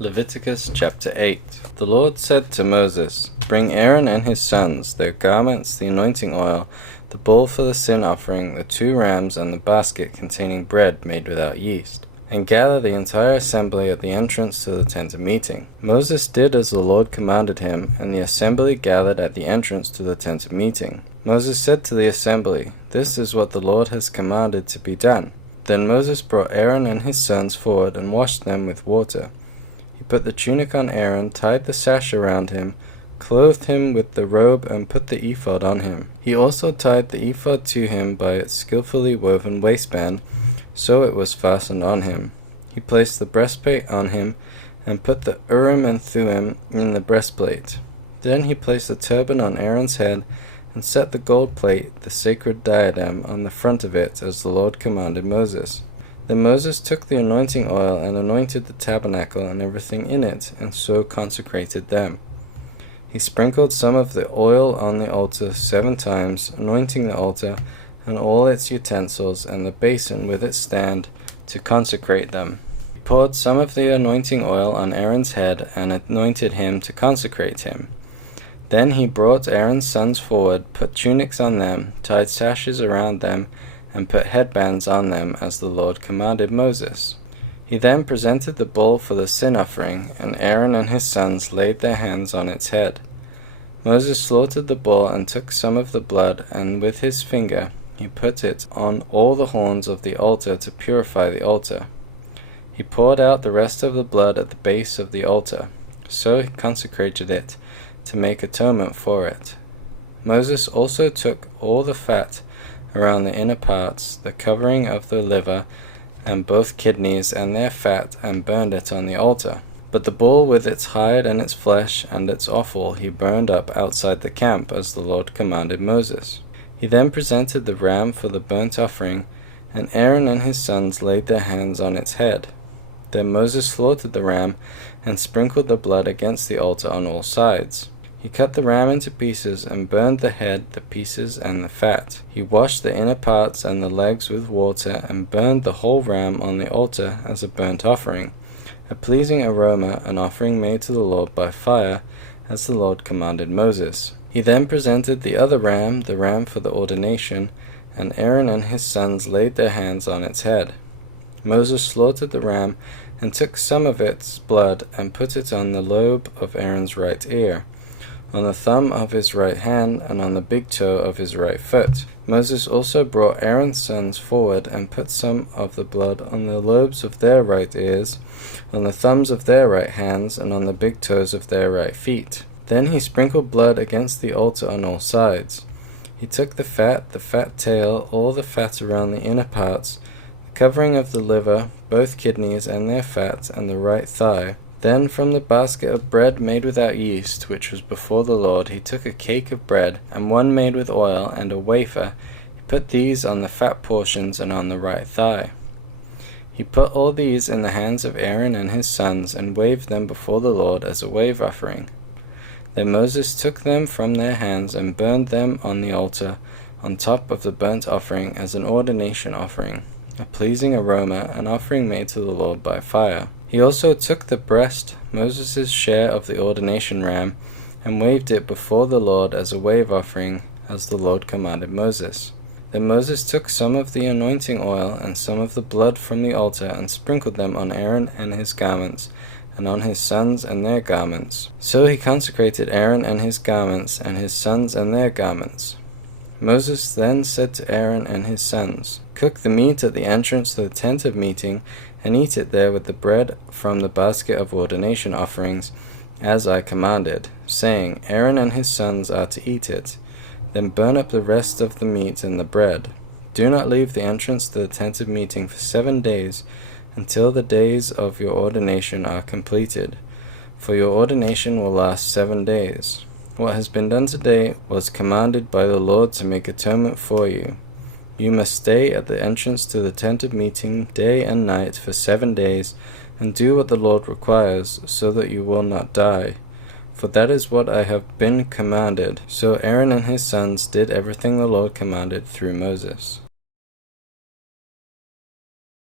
Leviticus chapter 8. The Lord said to Moses, Bring Aaron and his sons, their garments, the anointing oil, the bull for the sin offering, the 2 rams, and the basket containing bread made without yeast, and gather the entire assembly at the entrance to the tent of meeting. Moses did as the Lord commanded him, and the assembly gathered at the entrance to the tent of meeting. Moses said to the assembly, This is what the Lord has commanded to be done. Then Moses brought Aaron and his sons forward and washed them with water. He put the tunic on Aaron, tied the sash around him, clothed him with the robe, and put the ephod on him. He also tied the ephod to him by its skillfully woven waistband, so it was fastened on him. He placed the breastplate on him, and put the Urim and Thummim in the breastplate. Then he placed the turban on Aaron's head, and set the gold plate, the sacred diadem, on the front of it, as the Lord commanded Moses. Then Moses took the anointing oil and anointed the tabernacle and everything in it, and so consecrated them. He sprinkled some of the oil on the altar 7 times, anointing the altar and all its utensils and the basin with its stand, to consecrate them. He poured some of the anointing oil on Aaron's head and anointed him to consecrate him. Then he brought Aaron's sons forward, put tunics on them, tied sashes around them, and put headbands on them, as the Lord commanded Moses. He then presented the bull for the sin offering, and Aaron and his sons laid their hands on its head. Moses slaughtered the bull and took some of the blood, and with his finger he put it on all the horns of the altar to purify the altar. He poured out the rest of the blood at the base of the altar. So he consecrated it, to make atonement for it. Moses also took all the fat around the inner parts, the covering of the liver, and both kidneys and their fat, and burned it on the altar. But the bull with its hide and its flesh and its offal he burned up outside the camp, as the Lord commanded Moses. He then presented the ram for the burnt offering, and Aaron and his sons laid their hands on its head. Then Moses slaughtered the ram, and sprinkled the blood against the altar on all sides. He cut the ram into pieces, and burned the head, the pieces, and the fat. He washed the inner parts and the legs with water, and burned the whole ram on the altar as a burnt offering, a pleasing aroma, an offering made to the Lord by fire, as the Lord commanded Moses. He then presented the other ram, the ram for the ordination, and Aaron and his sons laid their hands on its head. Moses slaughtered the ram, and took some of its blood, and put it on the lobe of Aaron's right ear, on the thumb of his right hand, and on the big toe of his right foot. Moses also brought Aaron's sons forward, and put some of the blood on the lobes of their right ears, on the thumbs of their right hands, and on the big toes of their right feet. Then he sprinkled blood against the altar on all sides. He took the fat tail, all the fat around the inner parts, the covering of the liver, both kidneys and their fat, and the right thigh. Then from the basket of bread made without yeast, which was before the Lord, he took a cake of bread, and one made with oil, and a wafer. He put these on the fat portions and on the right thigh. He put all these in the hands of Aaron and his sons, and waved them before the Lord as a wave offering. Then Moses took them from their hands, and burned them on the altar, on top of the burnt offering, as an ordination offering, a pleasing aroma, an offering made to the Lord by fire. He also took the breast, Moses' share of the ordination ram, and waved it before the Lord as a wave offering, as the Lord commanded Moses. Then Moses took some of the anointing oil and some of the blood from the altar, and sprinkled them on Aaron and his garments, and on his sons and their garments. So he consecrated Aaron and his garments, and his sons and their garments. Moses then said to Aaron and his sons, Cook the meat at the entrance to the tent of meeting, and eat it there with the bread from the basket of ordination offerings, as I commanded, saying, Aaron and his sons are to eat it. Then burn up the rest of the meat and the bread. Do not leave the entrance to the tent of meeting for 7 days, until the days of your ordination are completed, for your ordination will last 7 days. What has been done today was commanded by the Lord to make atonement for you. You must stay at the entrance to the tent of meeting day and night for 7 days, and do what the Lord requires, so that you will not die. For that is what I have been commanded. So Aaron and his sons did everything the Lord commanded through Moses.